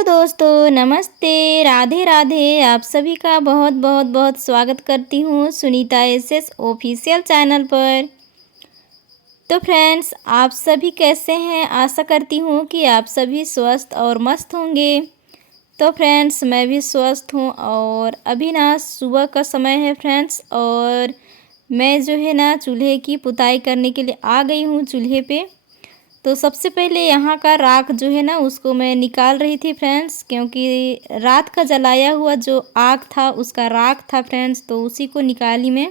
Hello दोस्तों, नमस्ते, राधे राधे। आप सभी का बहुत बहुत बहुत स्वागत करती हूँ सुनीता एसएस ऑफिशियल चैनल पर। तो फ्रेंड्स, आप सभी कैसे हैं? आशा करती हूँ कि आप सभी स्वस्थ और मस्त होंगे। तो फ्रेंड्स, मैं भी स्वस्थ हूँ और अभी ना सुबह का समय है फ्रेंड्स, और मैं जो है ना चूल्हे की पुताई करने के लिए आ गई हूँ चूल्हे पे। तो सबसे पहले यहाँ का राख जो है ना उसको मैं निकाल रही थी फ्रेंड्स, क्योंकि रात का जलाया हुआ जो आग था उसका राख था फ्रेंड्स, तो उसी को निकाली मैं।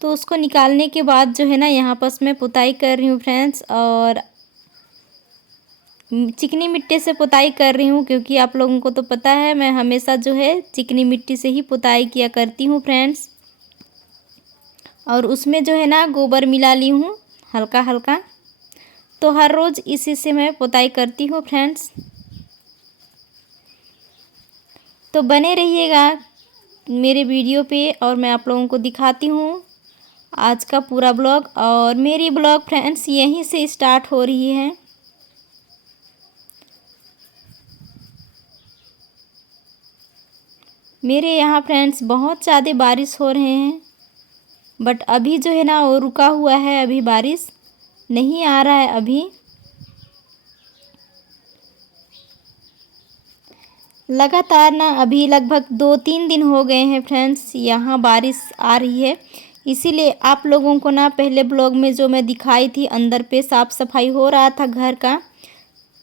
तो उसको निकालने के बाद जो है ना यहाँ पर मैं पुताई कर रही हूँ फ्रेंड्स, और चिकनी मिट्टी से पुताई कर रही हूँ, क्योंकि आप लोगों को तो पता है मैं हमेशा जो है चिकनी मिट्टी से ही पुताई किया करती हूँ फ्रेंड्स। और उसमें जो है ना गोबर मिला ली हूँ हल्का हल्का। तो हर रोज़ इसी से मैं पुताई करती हूँ फ्रेंड्स। तो बने रहिएगा मेरे वीडियो पे, और मैं आप लोगों को दिखाती हूँ आज का पूरा ब्लॉग। और मेरी ब्लॉग फ्रेंड्स यहीं से स्टार्ट हो रही है। मेरे यहाँ फ्रेंड्स बहुत ज़्यादा बारिश हो रहे हैं, बट अभी जो है ना वो रुका हुआ है, अभी बारिश नहीं आ रहा है अभी। लगातार ना अभी लगभग 2-3 दिन हो गए हैं फ्रेंड्स, यहाँ बारिश आ रही है। इसीलिए आप लोगों को ना पहले ब्लॉग में जो मैं दिखाई थी अंदर पे साफ़ सफाई हो रहा था घर का,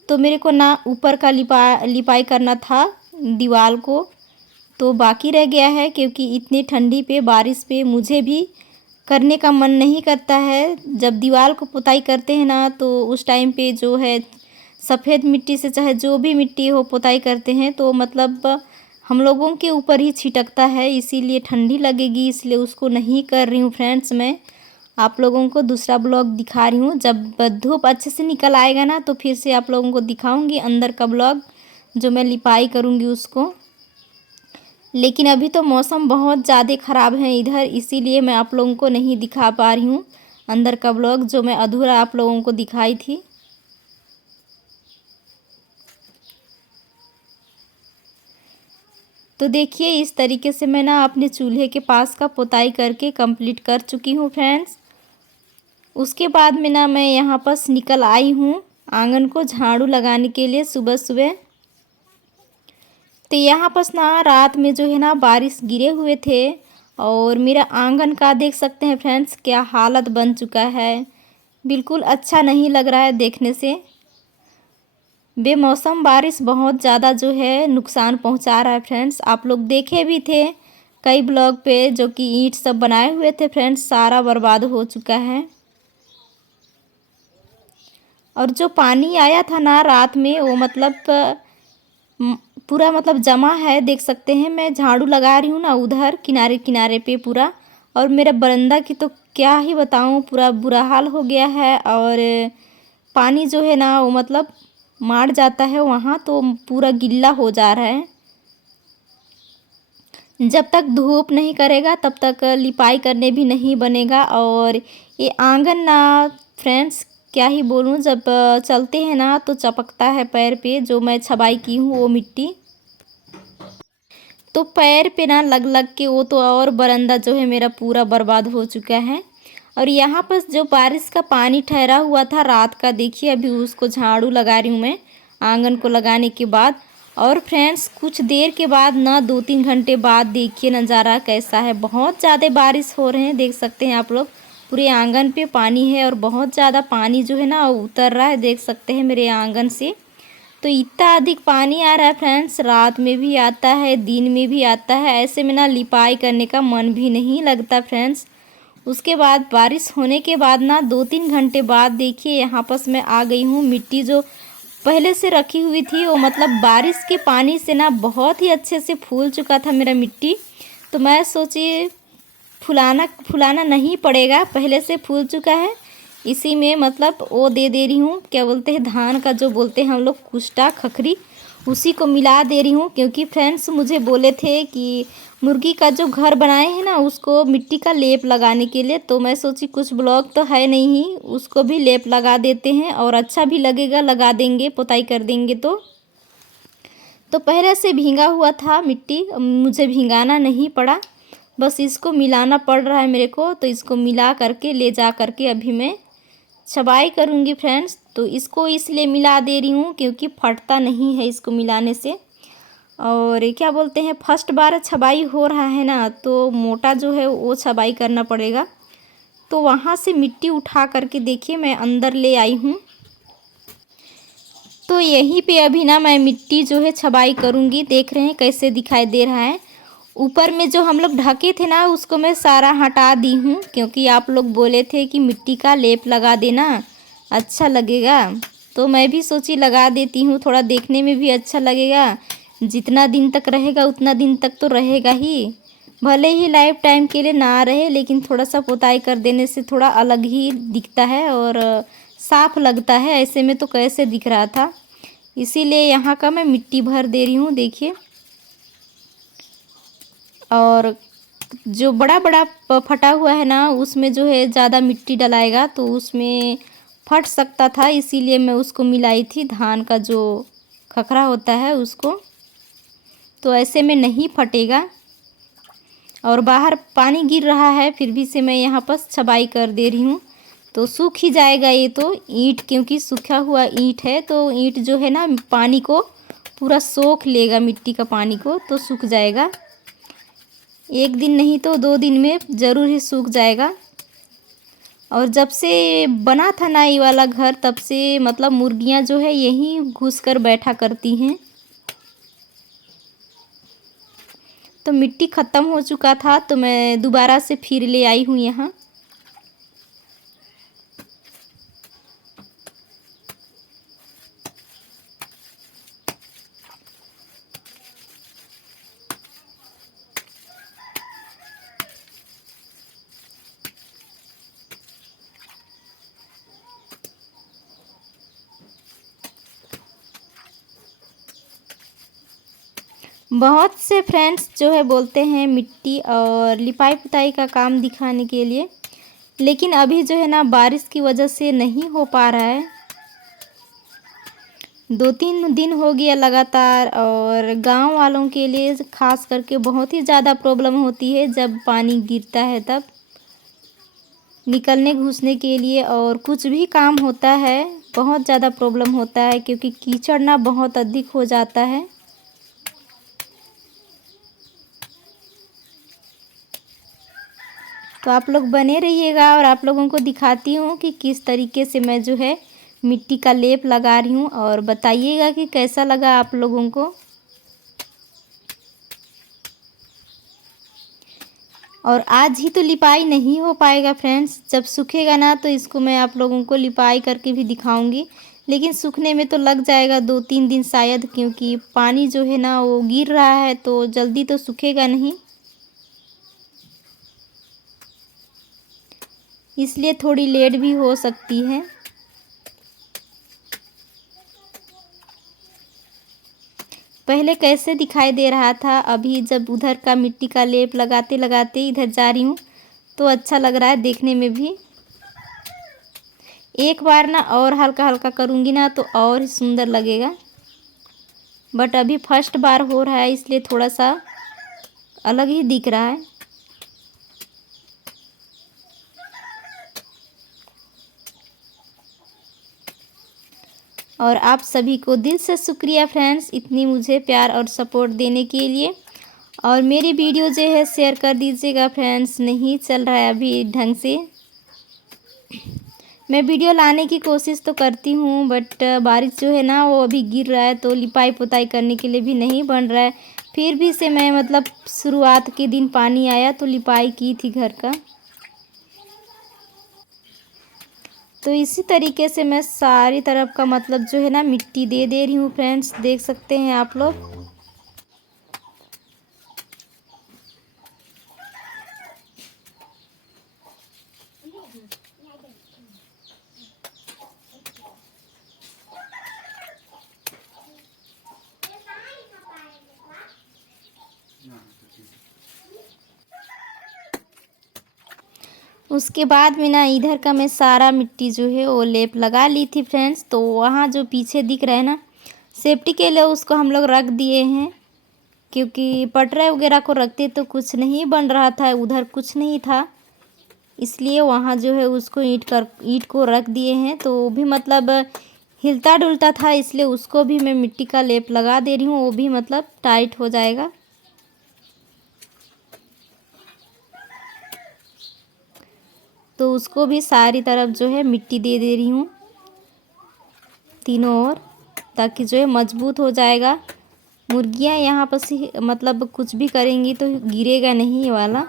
तो मेरे को ना ऊपर का लिपाई करना था दीवार को, तो बाकी रह गया है। क्योंकि इतनी ठंडी पे बारिश पे मुझे भी करने का मन नहीं करता है। जब दीवार को पुताई करते हैं ना तो उस टाइम पे जो है सफ़ेद मिट्टी से चाहे जो भी मिट्टी हो पुताई करते हैं तो मतलब हम लोगों के ऊपर ही छिटकता है, इसीलिए ठंडी लगेगी, इसलिए उसको नहीं कर रही हूँ फ्रेंड्स। मैं आप लोगों को दूसरा ब्लॉग दिखा रही हूँ। जब धूप अच्छे से निकल आएगा ना तो फिर से आप लोगों को दिखाऊंगी अंदर का ब्लॉग, जो मैं लिपाई करूँगी उसको। लेकिन अभी तो मौसम बहुत ज़्यादा ख़राब है इधर, इसीलिए मैं आप लोगों को नहीं दिखा पा रही हूँ अंदर का ब्लॉग, जो मैं अधूरा आप लोगों को दिखाई थी। तो देखिए इस तरीके से मैं ना अपने चूल्हे के पास का पुताई करके कंप्लीट कर चुकी हूँ फ्रेंड्स। उसके बाद में ना मैं यहाँ पास निकल आई हूँ आंगन को झाड़ू लगाने के लिए सुबह सुबह। तो यहाँ पास ना रात में जो है ना बारिश गिरे हुए थे, और मेरा आंगन का देख सकते हैं फ्रेंड्स क्या हालत बन चुका है। बिल्कुल अच्छा नहीं लग रहा है देखने से। बेमौसम बारिश बहुत ज़्यादा जो है नुकसान पहुंचा रहा है फ्रेंड्स। आप लोग देखे भी थे कई ब्लॉग पे, जो कि ईंट सब बनाए हुए थे फ्रेंड्स, सारा बर्बाद हो चुका है। और जो पानी आया था ना रात में वो मतलब पूरा मतलब जमा है, देख सकते हैं। मैं झाड़ू लगा रही हूँ ना उधर किनारे किनारे पे पूरा, और मेरा बरामदा की तो क्या ही बताऊँ, पूरा बुरा हाल हो गया है। और पानी जो है ना वो मतलब मार जाता है वहाँ, तो पूरा गिल्ला हो जा रहा है। जब तक धूप नहीं करेगा तब तक लिपाई करने भी नहीं बनेगा। और ये आंगन ना फ्रेंड्स क्या ही बोलूँ, जब चलते हैं ना तो चपकता है पैर पे, जो मैं छबाई की हूँ वो मिट्टी तो पैर पे ना लग लग के वो तो और बरामदा जो है मेरा पूरा बर्बाद हो चुका है। और यहाँ पर जो बारिश का पानी ठहरा हुआ था रात का, देखिए अभी उसको झाड़ू लगा रही हूँ मैं आंगन को लगाने के बाद। और फ्रेंड्स कुछ देर के बाद ना 2-3 घंटे बाद देखिए नज़ारा कैसा है। बहुत ज़्यादा बारिश हो रहे हैं, देख सकते हैं आप लोग, पूरे आंगन पे पानी है, और बहुत ज़्यादा पानी जो है ना उतर रहा है, देख सकते हैं मेरे आंगन से। तो इतना अधिक पानी आ रहा है फ्रेंड्स, रात में भी आता है दिन में भी आता है। ऐसे में ना लिपाई करने का मन भी नहीं लगता फ्रेंड्स। उसके बाद बारिश होने के बाद ना 2-3 घंटे बाद देखिए यहाँ पर मैं आ गई हूँ। मिट्टी जो पहले से रखी हुई थी वो मतलब बारिश के पानी से ना बहुत ही अच्छे से फूल चुका था मेरा मिट्टी। तो मैं सोची फुलाना फुलाना नहीं पड़ेगा, पहले से फूल चुका है। इसी में मतलब वो दे रही हूँ, क्या बोलते हैं धान का जो बोलते हैं हम लोग कुष्टा खखरी, उसी को मिला दे रही हूँ। क्योंकि फ्रेंड्स मुझे बोले थे कि मुर्गी का जो घर बनाए हैं ना उसको मिट्टी का लेप लगाने के लिए, तो मैं सोची कुछ ब्लॉक तो है नहीं, उसको भी लेप लगा देते हैं और अच्छा भी लगेगा, लगा देंगे पुताई कर देंगे तो। तो पहले से भींगा हुआ था मिट्टी, मुझे भिंगाना नहीं पड़ा, बस इसको मिलाना पड़ रहा है मेरे को। तो इसको मिला करके ले जा करके अभी मैं छबाई करूँगी फ्रेंड्स। तो इसको इसलिए मिला दे रही हूँ क्योंकि फटता नहीं है इसको मिलाने से। और क्या बोलते हैं, फर्स्ट बार छबाई हो रहा है ना, तो मोटा जो है वो छबाई करना पड़ेगा। तो वहाँ से मिट्टी उठा करके देखिए मैं अंदर ले आई हूँ। तो यहीं पे अभी ना मैं मिट्टी जो है छबाई करूँगी। देख रहे हैं कैसे दिखाई दे रहा है। ऊपर में जो हम लोग ढके थे ना, उसको मैं सारा हटा दी हूँ क्योंकि आप लोग बोले थे कि मिट्टी का लेप लगा देना, अच्छा लगेगा। तो मैं भी सोची लगा देती हूँ, थोड़ा देखने में भी अच्छा लगेगा। जितना दिन तक रहेगा उतना दिन तक तो रहेगा ही, भले ही लाइफ टाइम के लिए ना रहे, लेकिन थोड़ा सा पुताई कर देने से थोड़ा अलग ही दिखता है और साफ लगता है। ऐसे में तो कैसे दिख रहा था, इसीलिए यहाँ का मैं मिट्टी भर दे रही हूँ। देखिए, और जो बड़ा बड़ा फटा हुआ है ना, उसमें जो है ज़्यादा मिट्टी डलाएगा तो उसमें फट सकता था, इसीलिए मैं उसको मिलाई थी, धान का जो खखरा होता है उसको। तो ऐसे में नहीं फटेगा। और बाहर पानी गिर रहा है, फिर भी से मैं यहाँ पर छबाई कर दे रही हूँ। तो सूख ही जाएगा ये तो ईंट, क्योंकि सूखा हुआ ईंट है तो ईंट जो है ना पानी को पूरा सोख लेगा, मिट्टी का पानी को, तो सूख जाएगा। एक दिन नहीं तो 2 दिन में ज़रूर ही सूख जाएगा। और जब से बना था ना ये वाला घर, तब से मतलब मुर्गियाँ जो है यहीं घुस कर बैठा करती हैं। तो मिट्टी ख़त्म हो चुका था तो मैं दोबारा से फिर ले आई हूँ यहाँ। बहुत से फ्रेंड्स जो है बोलते हैं मिट्टी और लिपाई पुताई का काम दिखाने के लिए, लेकिन अभी जो है ना बारिश की वजह से नहीं हो पा रहा है। 2-3 दिन हो गया लगातार, और गांव वालों के लिए ख़ास करके बहुत ही ज़्यादा प्रॉब्लम होती है जब पानी गिरता है, तब निकलने घुसने के लिए और कुछ भी काम होता है बहुत ज़्यादा प्रॉब्लम होता है, क्योंकि कीचड़ ना बहुत अधिक हो जाता है। तो आप लोग बने रहिएगा और आप लोगों को दिखाती हूँ कि किस तरीके से मैं जो है मिट्टी का लेप लगा रही हूँ, और बताइएगा कि कैसा लगा आप लोगों को। और आज ही तो लिपाई नहीं हो पाएगा फ्रेंड्स, जब सूखेगा ना तो इसको मैं आप लोगों को लिपाई करके भी दिखाऊंगी। लेकिन सूखने में तो लग जाएगा 2-3 दिन शायद, क्योंकि पानी जो है ना वो गिर रहा है तो जल्दी तो सूखेगा नहीं, इसलिए थोड़ी लेट भी हो सकती है। पहले कैसे दिखाई दे रहा था, अभी जब उधर का मिट्टी का लेप लगाते लगाते इधर जा रही हूँ तो अच्छा लग रहा है देखने में भी। एक बार ना और हल्का हल्का करूँगी ना तो और सुंदर लगेगा, बट अभी फर्स्ट बार हो रहा है इसलिए थोड़ा सा अलग ही दिख रहा है। और आप सभी को दिल से शुक्रिया फ्रेंड्स, इतनी मुझे प्यार और सपोर्ट देने के लिए। और मेरी वीडियो जो है शेयर कर दीजिएगा फ्रेंड्स, नहीं चल रहा है अभी ढंग से। मैं वीडियो लाने की कोशिश तो करती हूँ, बट बारिश जो है ना वो अभी गिर रहा है तो लिपाई पुताई करने के लिए भी नहीं बन रहा है। फिर भी से मैं मतलब शुरुआत के दिन पानी आया तो लिपाई की थी घर का। तो इसी तरीके से मैं सारी तरफ का मतलब जो है ना मिट्टी दे दे रही हूँ फ्रेंड्स, देख सकते हैं आप लोग। उसके बाद में ना इधर का मैं सारा मिट्टी जो है वो लेप लगा ली थी फ्रेंड्स। तो वहाँ जो पीछे दिख रहा है ना, सेफ्टी के लिए उसको हम लोग रख दिए हैं, क्योंकि पटरे वगैरह को रखते तो कुछ नहीं बन रहा था, उधर कुछ नहीं था, इसलिए वहाँ जो है उसको ईंट को रख दिए हैं। तो वो भी मतलब हिलता डुलता था, इसलिए उसको भी मैं मिट्टी का लेप लगा दे रही हूँ, वो भी मतलब टाइट हो जाएगा। तो उसको भी सारी तरफ जो है मिट्टी दे दे रही हूँ तीनों ओर, ताकि जो है मजबूत हो जाएगा। मुर्गियाँ यहाँ पर से मतलब कुछ भी करेंगी तो गिरेगा नहीं ये वाला।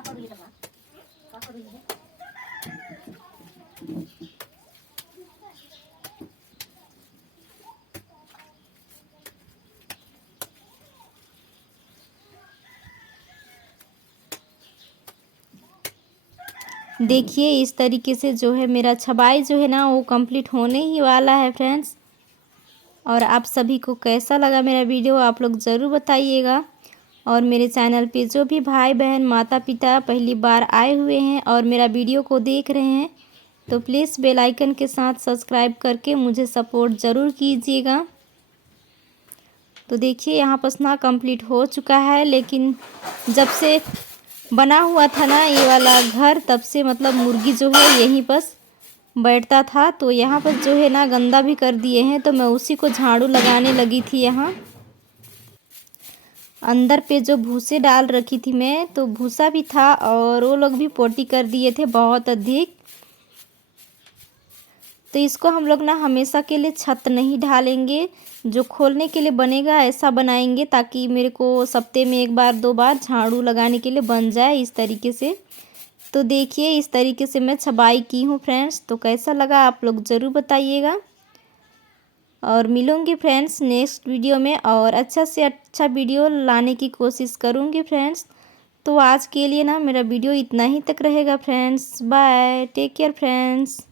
देखिए इस तरीके से जो है मेरा छबाई जो है ना वो कंप्लीट होने ही वाला है फ्रेंड्स। और आप सभी को कैसा लगा मेरा वीडियो आप लोग ज़रूर बताइएगा। और मेरे चैनल पे जो भी भाई बहन माता पिता पहली बार आए हुए हैं और मेरा वीडियो को देख रहे हैं, तो प्लीज़ बेल आइकन के साथ सब्सक्राइब करके मुझे सपोर्ट ज़रूर कीजिएगा। तो देखिए यहाँ पर ना कंप्लीट हो चुका है, लेकिन जब से बना हुआ था ना ये वाला घर, तब से मतलब मुर्गी जो है यहीं पर बैठता था। तो यहाँ पर जो है ना गंदा भी कर दिए हैं, तो मैं उसी को झाड़ू लगाने लगी थी। यहाँ अंदर पे जो भूसे डाल रखी थी मैं, तो भूसा भी था और वो लोग भी पोटी कर दिए थे बहुत अधिक। तो इसको हम लोग ना हमेशा के लिए छत नहीं ढालेंगे, जो खोलने के लिए बनेगा ऐसा बनाएंगे, ताकि मेरे को सप्ते में 1 बार 2 बार झाड़ू लगाने के लिए बन जाए इस तरीके से। तो देखिए इस तरीके से मैं छबाई की हूँ फ्रेंड्स। तो कैसा लगा आप लोग ज़रूर बताइएगा। और मिलूँगी फ्रेंड्स नेक्स्ट वीडियो में, और अच्छा से अच्छा वीडियो लाने की कोशिश करूँगी फ्रेंड्स। तो आज के लिए ना मेरा वीडियो इतना ही तक रहेगा friends. Bye, take care friends.